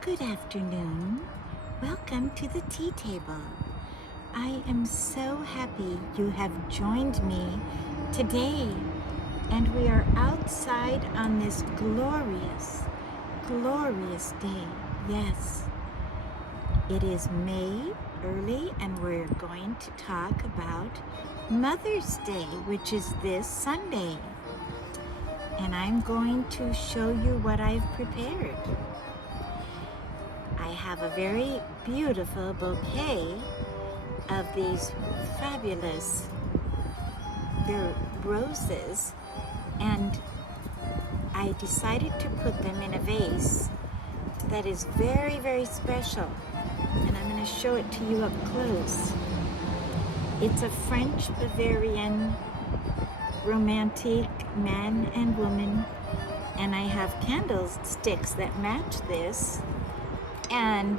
Good afternoon. Welcome to the tea table. I am so happy you have joined me today, and we are outside on this glorious, glorious day. Yes, it is May early, and we're going to talk about Mother's Day, which is this Sunday. And I'm going to show you what I've prepared. I have a very beautiful bouquet of these fabulous, they're roses, and I decided to put them in a vase that is very, very special, and I'm going to show it to you up close. It's a French Bavarian romantic man and woman, and I have candlesticks that match this. And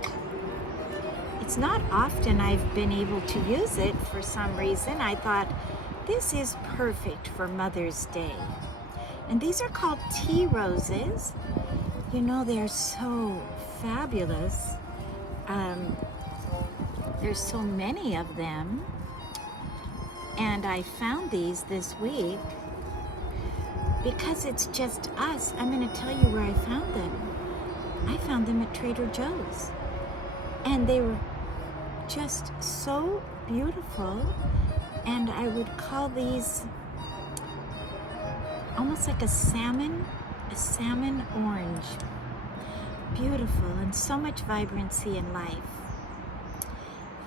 it's not often I've been able to use it for some reason. I thought this is perfect for Mother's Day. And these are called tea roses. You know, they're so fabulous. There's so many of them. And I found these this week because it's just us. I'm going to tell you where I found them. I found them at Trader Joe's, and they were just so beautiful, and I would call these almost like a salmon orange. Beautiful, and so much vibrancy in life.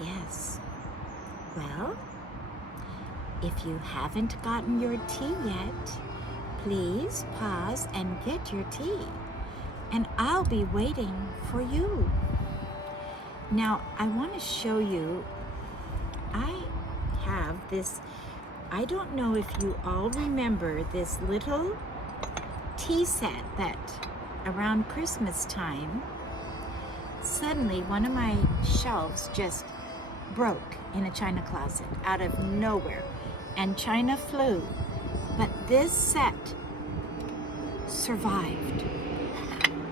Yes. Well, if you haven't gotten your tea yet, please pause and get your tea. And I'll be waiting for you. Now, I want to show you, I have this, I don't know if you all remember this little tea set that around Christmas time, suddenly one of my shelves just broke in a china closet out of nowhere, and china flew. But this set survived.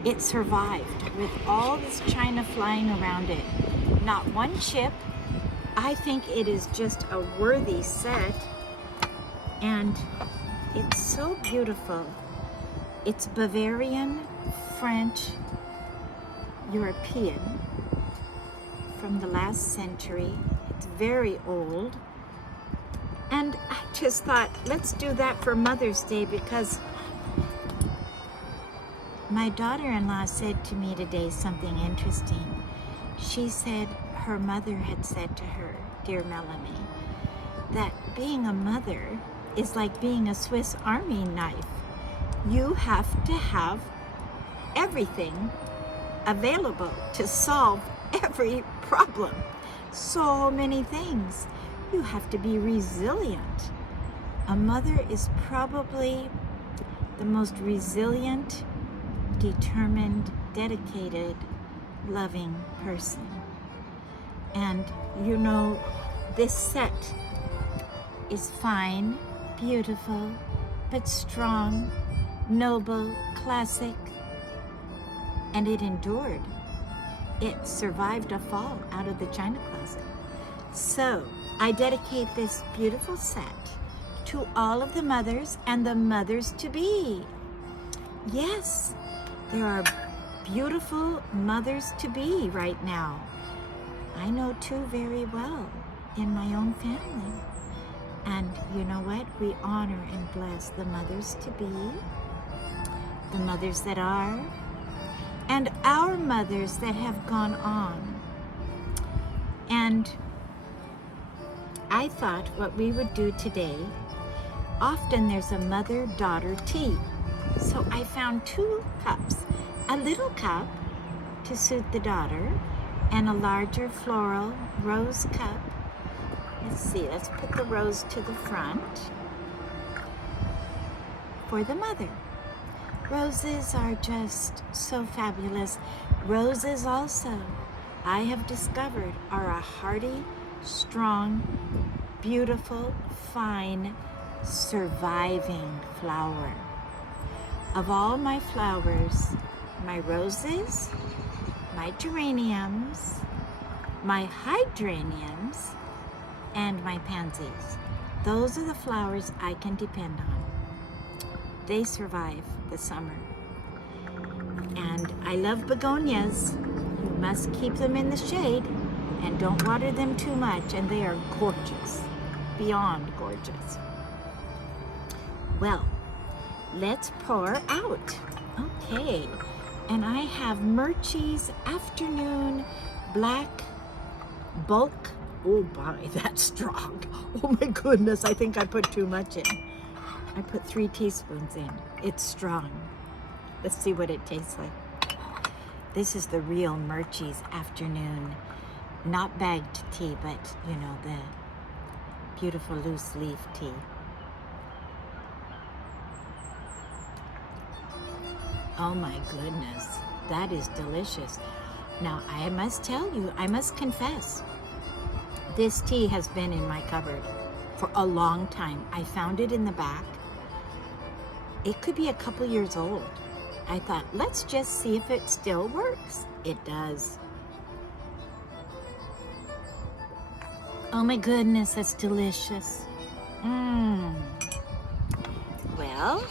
It survived with all this china flying around it. Not one chip. I think it is just a worthy set. And it's so beautiful. It's Bavarian, French, European from the last century. It's very old. And I just thought, let's do that for Mother's Day, because my daughter-in-law said to me today something interesting. She said her mother had said to her, dear Melanie, that being a mother is like being a Swiss Army knife. You have to have everything available to solve every problem. So many things. You have to be resilient. A mother is probably the most resilient, determined, dedicated, loving person. And you know, this set is fine, beautiful, but strong, noble, classic, and it endured. It survived a fall out of the china closet. So I dedicate this beautiful set to all of the mothers and the mothers-to-be. Yes, there are beautiful mothers-to-be right now. I know two very well in my own family. And you know what? We honor and bless the mothers-to-be, the mothers that are, and our mothers that have gone on. And I thought what we would do today, often there's a mother-daughter tea. So I found 2 cups, a little cup to suit the daughter, and a larger floral rose cup. Let's see, let's put the rose to the front for the mother. Roses are just so fabulous. Roses also, I have discovered, are a hardy, strong, beautiful, fine, surviving flower. Of all my flowers, my roses my geraniums, my hydrangeums, and my pansies. Those are the flowers I can depend on. They survive the summer. And I love begonias. You must keep them in the shade and don't water them too much, and they are gorgeous, beyond gorgeous. Well, let's pour out. Okay, and I have Murchie's Afternoon Black Bulk. Oh my, that's strong. Oh my goodness, I think I put too much in. I put 3 teaspoons in. It's strong. Let's see what it tastes like. This is the real Murchie's Afternoon, not bagged tea, but you know, the beautiful loose leaf tea. Oh my goodness, that is delicious. Now, I must tell you, I must confess, this tea has been in my cupboard for a long time. I found it in the back. It could be a couple years old. I thought, let's just see if it still works. It does. Oh my goodness, that's delicious. Well,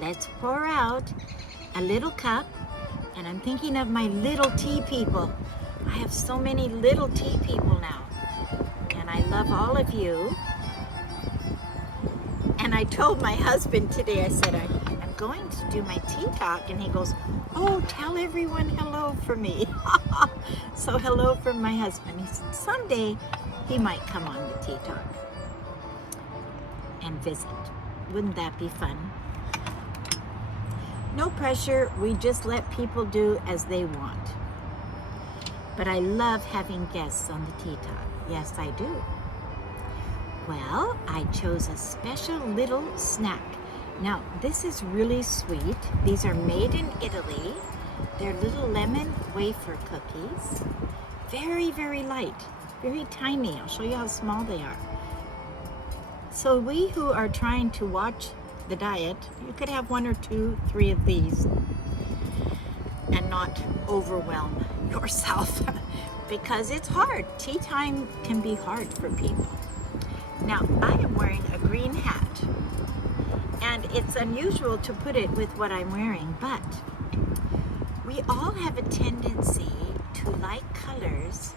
let's pour out a little cup, and I'm thinking of my little tea people. I have so many little tea people now, and I love all of you. And I told my husband today, I said, I'm going to do my tea talk, and he goes, oh, tell everyone hello for me. So hello from my husband. He said someday he might come on the tea talk and visit. Wouldn't that be fun? No pressure, we just let people do as they want. But I love having guests on the tea talk. Yes, I do. Well, I chose a special little snack. Now, this is really sweet. These are made in Italy. They're little lemon wafer cookies. Very, very light, very tiny. I'll show you how small they are. So we who are trying to watch the diet, you could have 1 or 2, 3 of these and not overwhelm yourself because it's hard. Tea time can be hard for people. Now, I am wearing a green hat, and it's unusual to put it with what I'm wearing, but we all have a tendency to like colors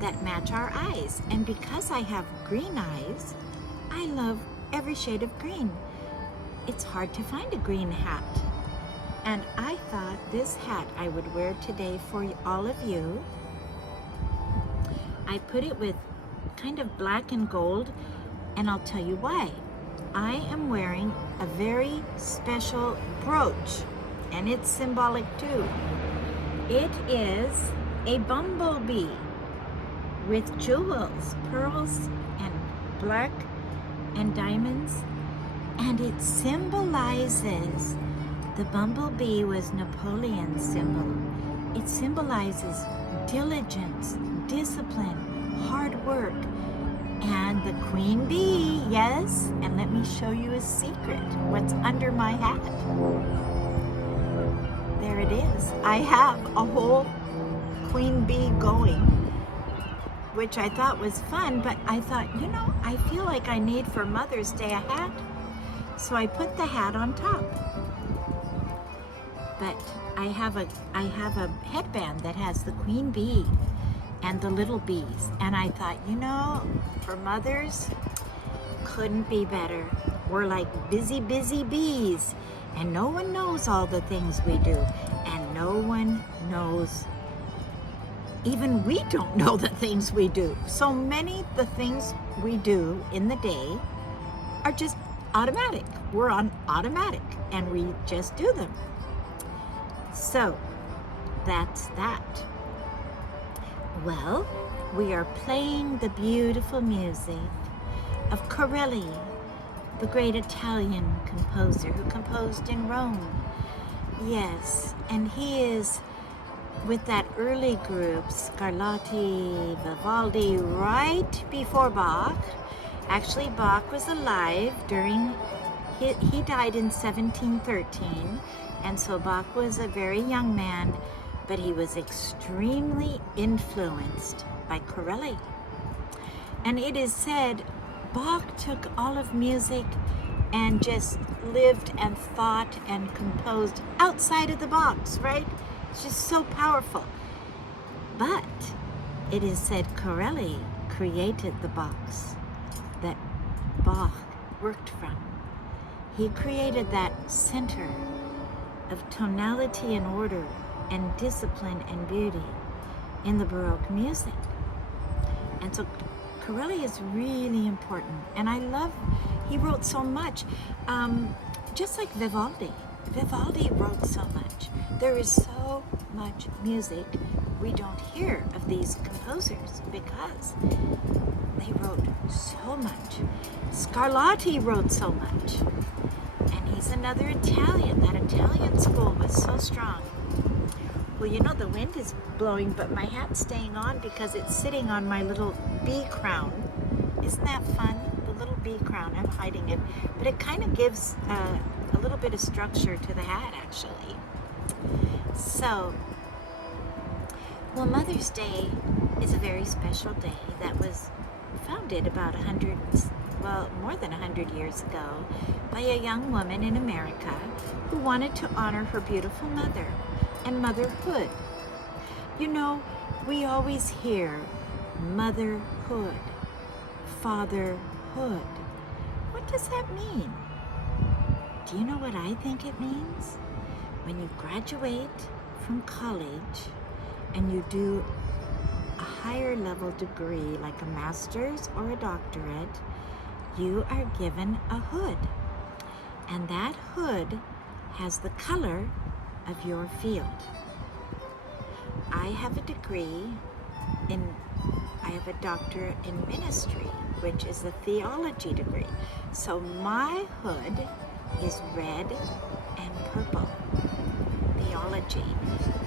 that match our eyes. And because I have green eyes, I love every shade of green. It's hard to find a green hat. And I thought this hat I would wear today for all of you. I put it with kind of black and gold, and I'll tell you why. I am wearing a very special brooch, and it's symbolic too. It is a bumblebee with jewels, pearls, and black and diamonds, and it symbolizes, the bumblebee was Napoleon's symbol. It symbolizes diligence, discipline, hard work, and the queen bee, yes. And let me show you a secret, what's under my hat. There it is. I have a whole queen bee going, which I thought was fun, but I thought, you know, I feel like I need for Mother's Day a hat. So I put the hat on top. But I have a headband that has the queen bee and the little bees. And I thought, you know, for mothers, couldn't be better. We're like busy, busy bees. And no one knows all the things we do. And no one knows, even we don't know the things we do. So many the things we do in the day are just automatic. We're on automatic and we just do them. So that's that. Well, we are playing the beautiful music of Corelli, the great Italian composer who composed in Rome. Yes, and he is with that early group, Scarlatti, Vivaldi, right before Bach. Actually, Bach was alive during, he died in 1713, and so Bach was a very young man but he was extremely influenced by Corelli. And it is said Bach took all of music and just lived and thought and composed outside of the box, right? It's just so powerful. But it is said Corelli created the box that Bach worked from. He created that center of tonality and order and discipline and beauty in the Baroque music. And so Corelli is really important. And I love, he wrote so much. Just like Vivaldi. Vivaldi wrote so much. There is so much music we don't hear of these composers because they wrote so much. Scarlatti wrote so much. And he's another Italian. That Italian school was so strong. Well, you know, the wind is blowing, but my hat's staying on because it's sitting on my little bee crown. Isn't that fun? The little bee crown, I'm hiding it. But it kind of gives a little bit of structure to the hat, actually. So, well, Mother's Day is a very special day that was founded about more than 100 years ago by a young woman in America who wanted to honor her beautiful mother and motherhood. You know, we always hear motherhood, fatherhood. What does that mean? Do you know what I think it means? When you graduate from college and you do a higher level degree like a master's or a doctorate, you are given a hood. And that hood has the color of your field. I have a doctorate in ministry, which is a theology degree. So my hood is red and purple, theology.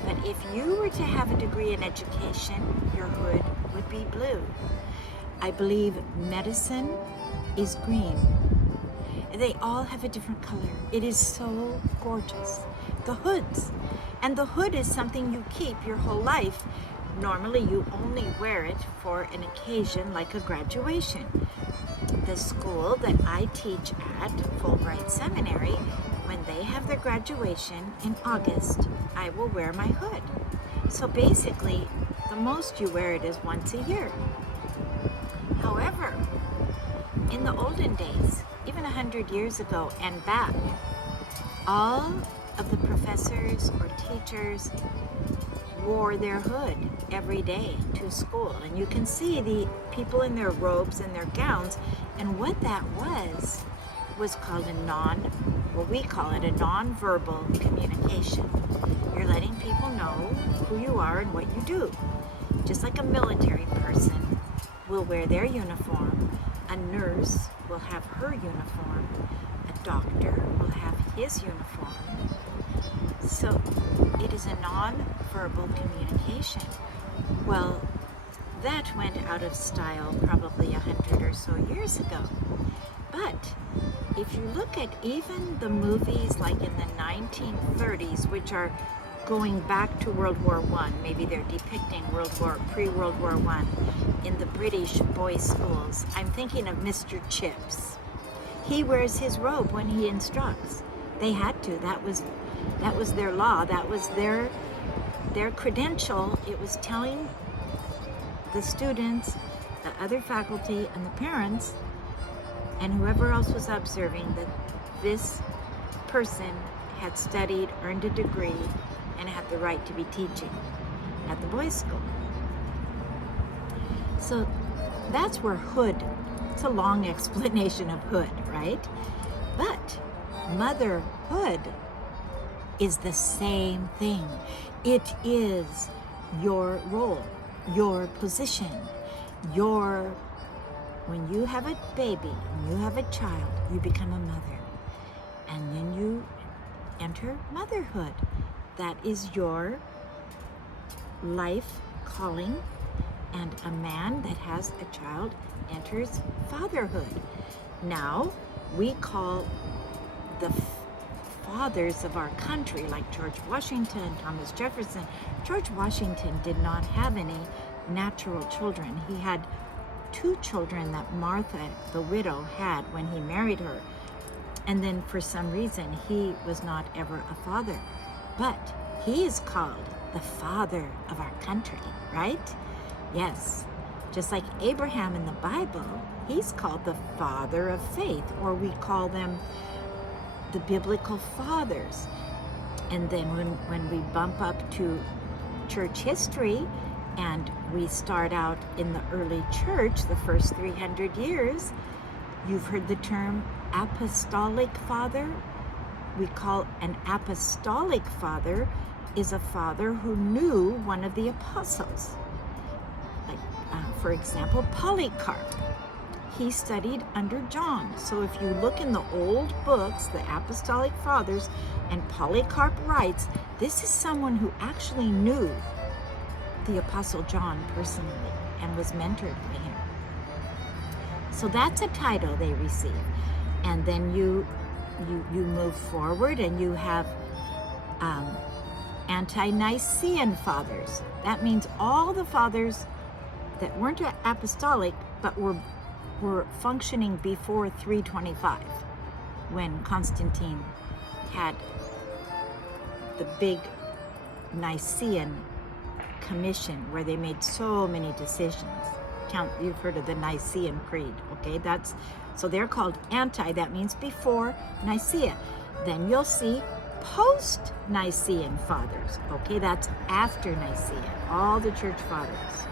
But if you were to have a degree in education, your hood would be blue. I believe medicine is green. They all have a different color. It is so gorgeous. The hoods. And the hood is something you keep your whole life. Normally you only wear it for an occasion like a graduation. The school that I teach at, Fulbright Seminary, when they have their graduation in August, I will wear my hood. So basically, the most you wear it is once a year. However, in the olden days, even 100 years ago and back, all of the professors or teachers wore their hood every day to school. And you can see the people in their robes and their gowns. And what that was called we call it a non-verbal communication. You're letting people know who you are and what you do. Just like a military person will wear their uniform, a nurse will have her uniform, a doctor will have his uniform. So it is a non-verbal communication. Well, that went out of style probably 100 or so years ago. But if you look at even the movies like in the 1930s, which are going back to World War I, maybe they're depicting pre-World War I in the British boys' schools. I'm thinking of Mr. Chips. He wears his robe when he instructs. They had to. That was their law. That was their credential. It was telling the students, the other faculty, and the parents, and whoever else was observing that this person had studied, earned a degree, and had the right to be teaching at the boys' school. So that's where hood, it's a long explanation of hood, right? But motherhood is the same thing. It is your role, your position, when you have a baby and you have a child, you become a mother. And then you enter motherhood. That is your life calling. And a man that has a child enters fatherhood. Now, we call the fathers of our country, like George Washington, Thomas Jefferson. George Washington did not have any natural children. He had 2 children that Martha, the widow, had when he married her. And then for some reason, he was not ever a father. But he is called the father of our country, right? Yes. Just like Abraham in the Bible, he's called the father of faith, or we call them the biblical fathers. And then when we bump up to church history and we start out in the early church, the first 300 years, you've heard the term apostolic father. We call an apostolic father is a father who knew one of the apostles. Like, for example, Polycarp. He studied under John. So if you look in the old books, the apostolic fathers, and Polycarp writes, this is someone who actually knew the apostle John personally and was mentored by him. So that's a title they receive. And then you move forward and you have ante-Nicene fathers. That means all the fathers that weren't apostolic but were functioning before 325, when Constantine had the big Nicene Commission where they made so many decisions. You've heard of the Nicene Creed, okay? So they're called that means before Nicaea. Then you'll see post-Nicene fathers, okay? That's after Nicaea, all the church fathers.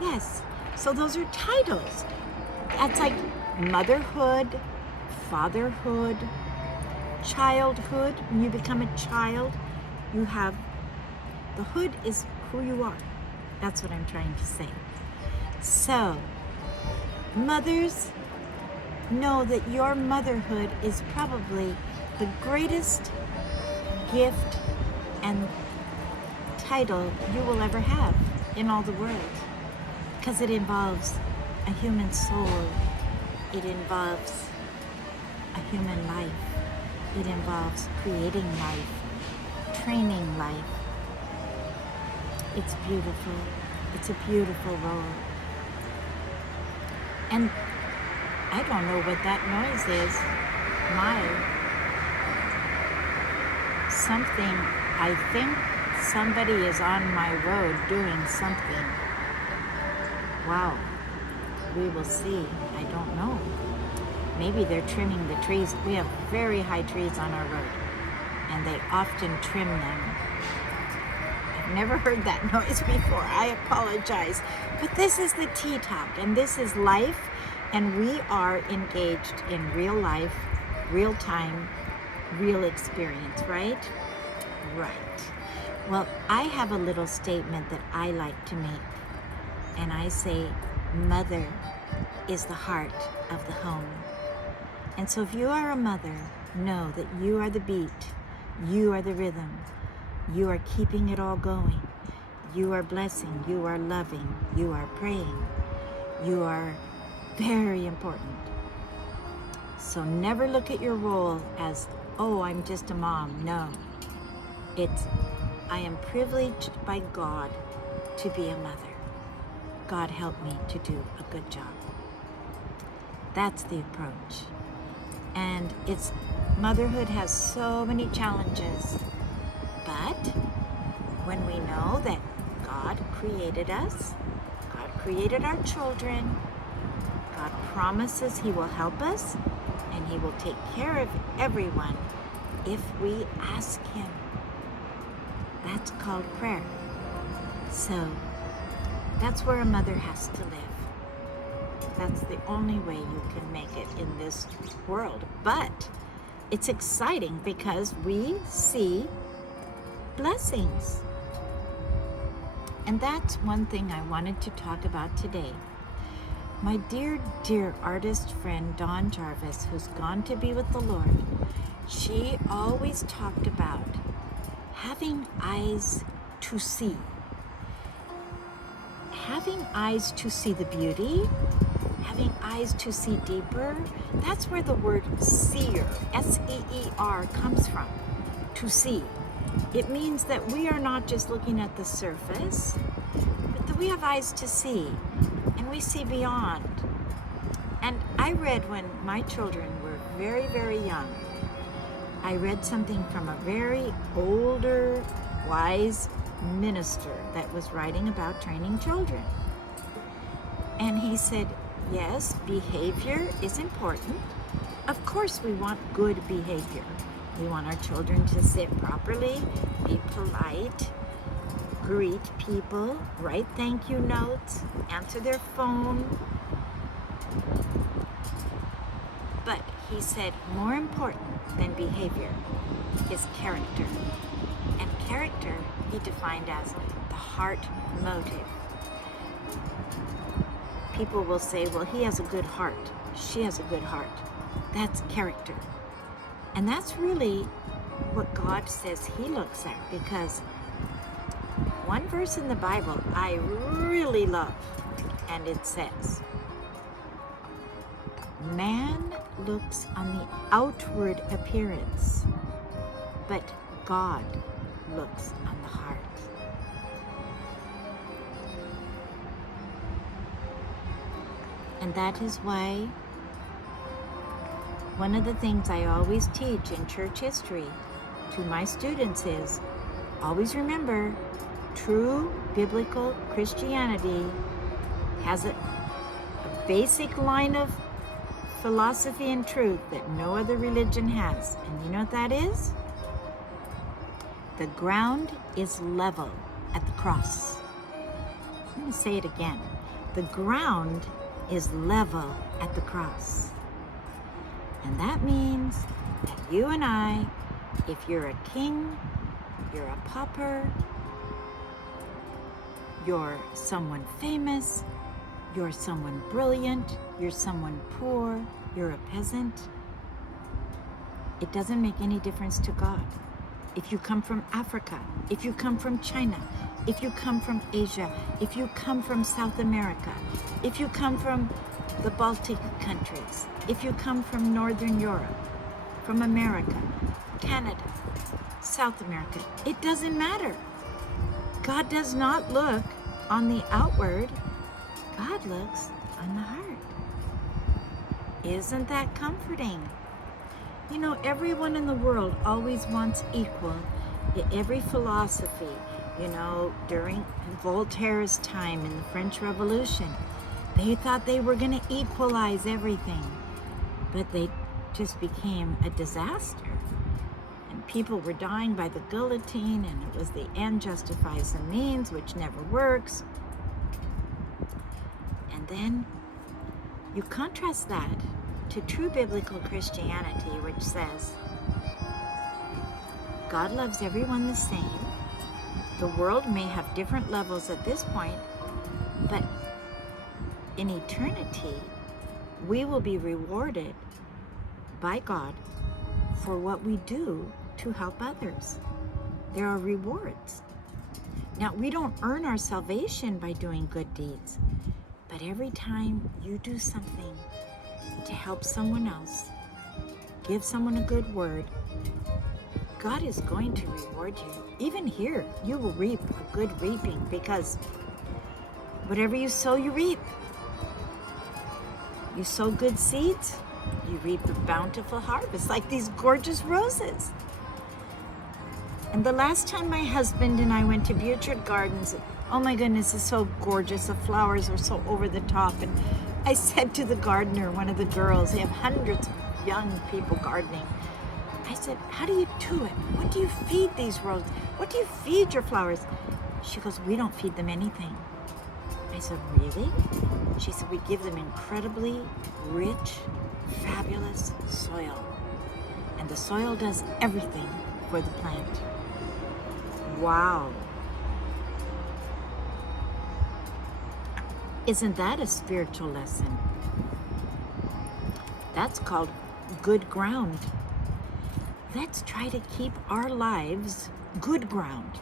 Yes, so those are titles. That's like motherhood, fatherhood, childhood. When you become a child, you have, the hood is who you are. That's what I'm trying to say. So, mothers, know that your motherhood is probably the greatest gift and title you will ever have in all the world, because it involves a human soul, it involves a human life, it involves creating life, training life. It's beautiful. It's a beautiful role. And I don't know what that noise is. I think somebody is on my road doing something. Wow. We will see. I don't know. Maybe they're trimming the trees. We have very high trees on our road, and they often trim them. I've never heard that noise before. I apologize. But this is the Tea Talk, and this is life, and we are engaged in real life, real time, real experience, right? Right. Well, I have a little statement that I like to make, and I say, mother is the heart of the home. And so if you are a mother, know that you are the beat, you are the rhythm, you are keeping it all going, you are blessing, you are loving, you are praying, you are very important. So never look at your role as, oh, I'm just a mom. No, it's, I am privileged by God to be a mother. God help me to do a good job. That's the approach. And motherhood has so many challenges, but when we know that God created us, God created our children, God promises He will help us and He will take care of everyone if we ask Him. That's called prayer. So that's where a mother has to live. That's the only way you can make it in this world. But it's exciting because we see blessings. And that's one thing I wanted to talk about today. My dear, dear artist friend, Dawn Jarvis, who's gone to be with the Lord, she always talked about having eyes to see. Having eyes to see the beauty having eyes to see deeper. That's where the word seer, S-E-E-R, comes from, to see. It means that we are not just looking at the surface, but that we have eyes to see, and we see beyond. And I read when my children were very, very young, I read something from a very older, wise minister that was writing about training children. And he said, yes, behavior is important. Of course, we want good behavior. We want our children to sit properly, be polite, greet people, write thank you notes, answer their phone. But he said, more important than behavior is character. And character he defined as the heart motive. People will say, well, he has a good heart. She has a good heart. That's character. And that's really what God says he looks at, because one verse in the Bible I really love, and it says, man looks on the outward appearance, but God looks on the heart. And that is why one of the things I always teach in church history to my students is, always remember, true biblical Christianity has a basic line of philosophy and truth that no other religion has. And you know what that is? The ground is level at the cross. I'm going to say it again. The ground is level at the cross. And that means that you and I, if you're a king, you're a pauper, you're someone famous, you're someone brilliant, you're someone poor, you're a peasant, it doesn't make any difference to God. If you come from Africa, if you come from China, if you come from Asia, if you come from South America, if you come from the Baltic countries, if you come from Northern Europe, from America, Canada, South America, it doesn't matter. God does not look on the outward, God looks on the heart. Isn't that comforting? You know, everyone in the world always wants equal. Every philosophy, you know, during Voltaire's time in the French Revolution, they thought they were going to equalize everything, but they just became a disaster. And people were dying by the guillotine, and it was the end justifies the means, which never works. And then you contrast that to true biblical Christianity, which says God loves everyone the same. The world may have different levels at this point, but in eternity, we will be rewarded by God for what we do to help others. There are rewards. Now, we don't earn our salvation by doing good deeds, but every time you do something to help someone else, give someone a good word, God is going to reward you. Even here, you will reap a good reaping, because whatever you sow, you reap. You sow good seeds, you reap a bountiful harvest, like these gorgeous roses. And the last time my husband and I went to Butchert Gardens, oh my goodness, it's so gorgeous. The flowers are so over the top. And I said to the gardener, one of the girls, they have hundreds of young people gardening. I said, how do you do it? What do you feed these roses? What do you feed your flowers? She goes, we don't feed them anything. I said, really? She said, we give them incredibly rich, fabulous soil. And the soil does everything for the plant. Wow. Isn't that a spiritual lesson? That's called good ground. Let's try to keep our lives good ground.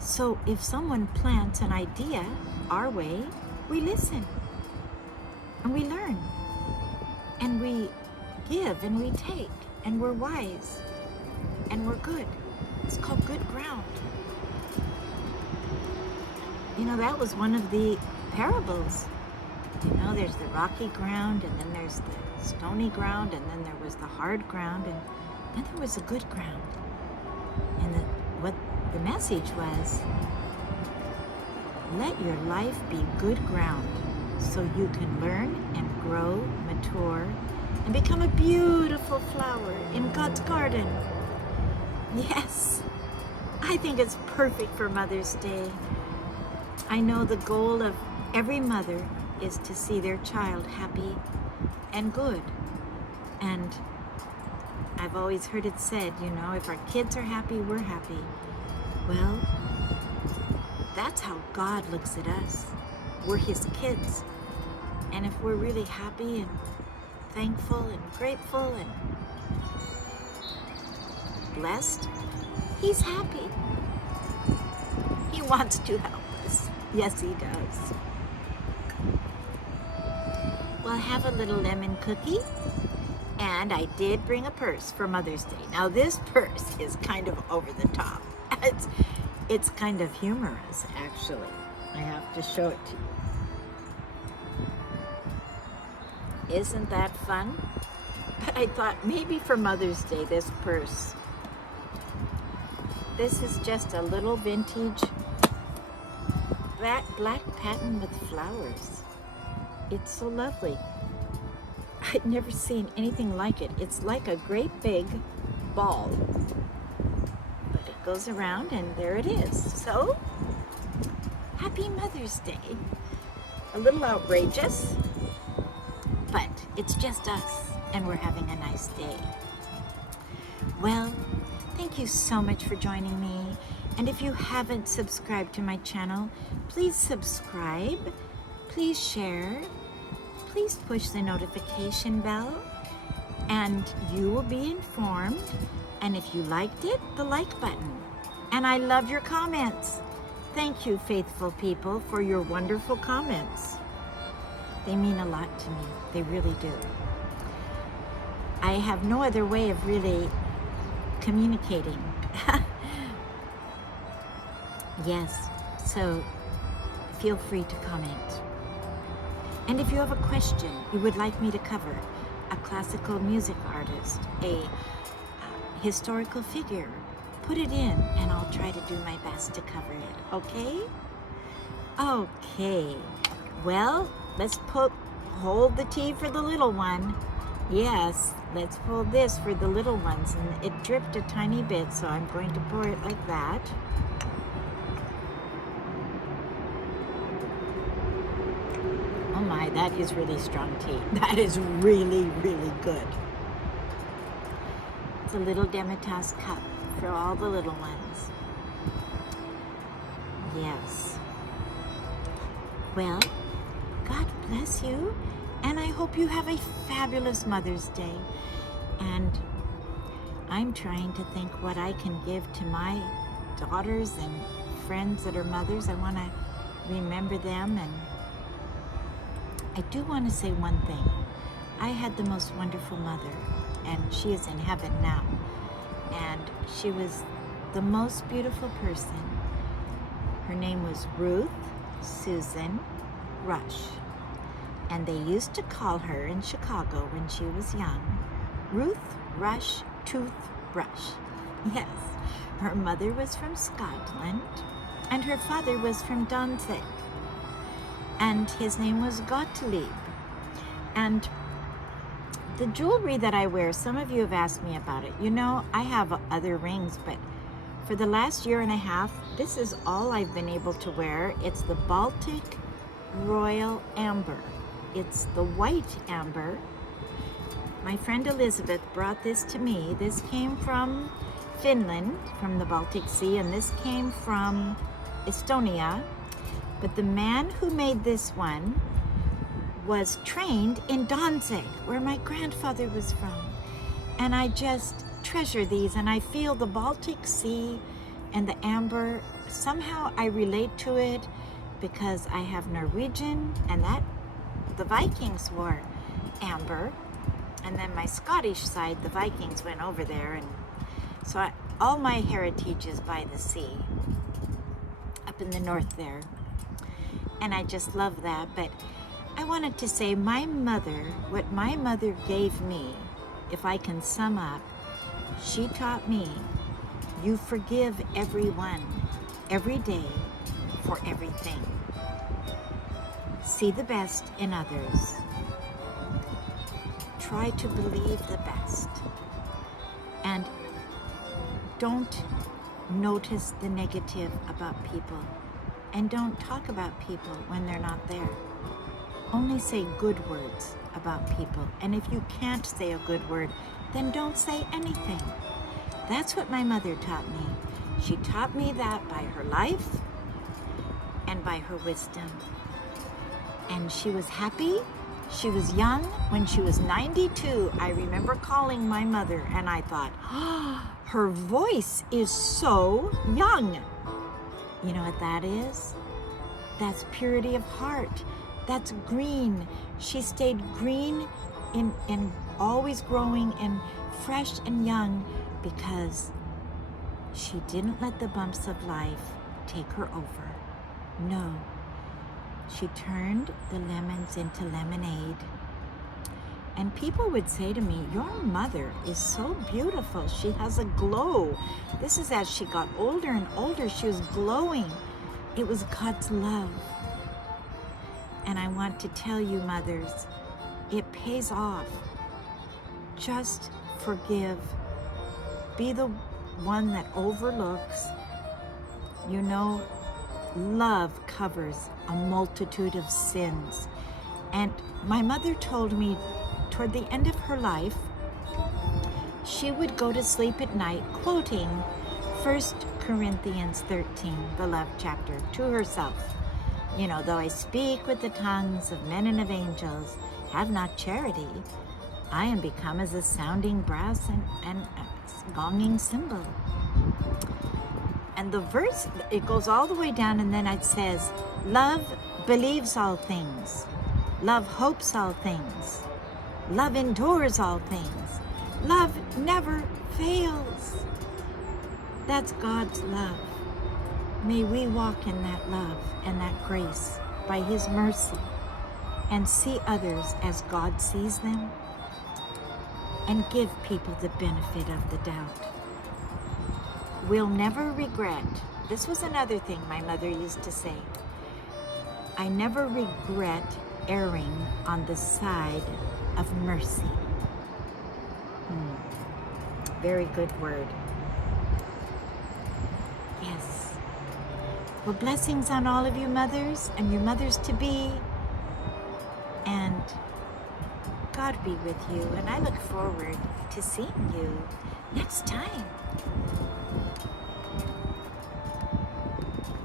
So if someone plants an idea our way, we listen. and we learn, and we give, and we take, and we're wise, and we're good. It's called good ground. You know, that was one of the parables. You know, there's the rocky ground, and then there's the stony ground, and then there was the hard ground, and then there was the good ground. And what the message was, let your life be good ground so you can learn and grow, mature, and become a beautiful flower in God's garden. Yes, I think it's perfect for Mother's Day. I know the goal of every mother is to see their child happy and good. And I've always heard it said, you know, if our kids are happy, we're happy. Well, that's how God looks at us. We're His kids. And if we're really happy and thankful and grateful and blessed, He's happy. He wants to help us. Yes, He does. Well, have a little lemon cookie. And I did bring a purse for Mother's Day. Now this purse is kind of over the top. It's kind of humorous, actually. I have to show it to you. Isn't that fun? But I thought maybe for Mother's Day, this purse. This is just a little vintage black pattern with flowers. It's so lovely. I'd never seen anything like it. It's like a great big ball. But it goes around and there it is. So, happy Mother's Day. A little outrageous, but it's just us and we're having a nice day. Well, thank you so much for joining me. And if you haven't subscribed to my channel, please subscribe, please share, please push the notification bell, and you will be informed. And if you liked it, the like button. And I love your comments. Thank you, faithful people, for your wonderful comments. They mean a lot to me. They really do. I have no other way of really communicating. Yes, so feel free to comment. And if you have a question you would like me to cover, a classical music artist, a historical figure, put it in and I'll try to do my best to cover it, okay? Okay, well, let's hold the tea for the little one. Yes, let's hold this for the little ones. And it dripped a tiny bit, so I'm going to pour it like that. Oh my, that is really strong tea. That is really, really good. It's a little Demitas cup for all the little ones. Yes. Well, God bless you, and I hope you have a fabulous Mother's Day. And I'm trying to think what I can give to my daughters and friends that are mothers. I want to remember them, and I do want to say one thing. I had the most wonderful mother, and she is in heaven now. And she was the most beautiful person. Her name was Ruth Susan Rush. And they used to call her in Chicago when she was young, Ruth Rush Toothbrush. Yes, her mother was from Scotland, and her father was from Danzig. And his name was Gottlieb. And the jewelry that I wear, some of you have asked me about it. You know, I have other rings, but for the last year and a half, this is all I've been able to wear. It's the Baltic Royal Amber. It's the white amber. My friend Elizabeth brought this to me. This came from Finland, from the Baltic Sea, and this came from Estonia. But the man who made this one was trained in Danzig, where my grandfather was from. And I just treasure these, and I feel the Baltic Sea and the amber, somehow I relate to it because I have Norwegian, and that the Vikings wore amber, and then my Scottish side, the Vikings went over there, and so all my heritage is by the sea, up in the north there, and I just love that. But I wanted to say my mother, what my mother gave me, if I can sum up, she taught me, you forgive everyone, every day, for everything. See the best in others. Try to believe the best. And don't notice the negative about people. And don't talk about people when they're not there. Only say good words about people. And if you can't say a good word, then don't say anything. That's what my mother taught me. She taught me that by her life and by her wisdom. And she was happy. She was young. When she was 92, I remember calling my mother and I thought, oh, her voice is so young. You know what that is? That's purity of heart. That's green. She stayed green and always growing and fresh and young because she didn't let the bumps of life take her over. No. She turned the lemons into lemonade. And people would say to me, your mother is so beautiful. She has a glow. This is as she got older and older, she was glowing. It was God's love. And I want to tell you, mothers, it pays off. Just forgive. Be the one that overlooks. You know, love covers a multitude of sins. And my mother told me toward the end of her life, she would go to sleep at night quoting 1 Corinthians 13, the love chapter, to herself. You know, though I speak with the tongues of men and of angels, have not charity, I am become as a sounding brass and a gonging cymbal. And the verse, it goes all the way down, and then it says, love believes all things. Love hopes all things. Love endures all things. Love never fails. That's God's love. May we walk in that love and that grace by His mercy and see others as God sees them and give people the benefit of the doubt. We'll never regret. This was another thing my mother used to say. I never regret erring on the side of mercy. Very good word. Yes. Well, blessings on all of you mothers and your mothers-to-be. And God be with you. And I look forward to seeing you next time.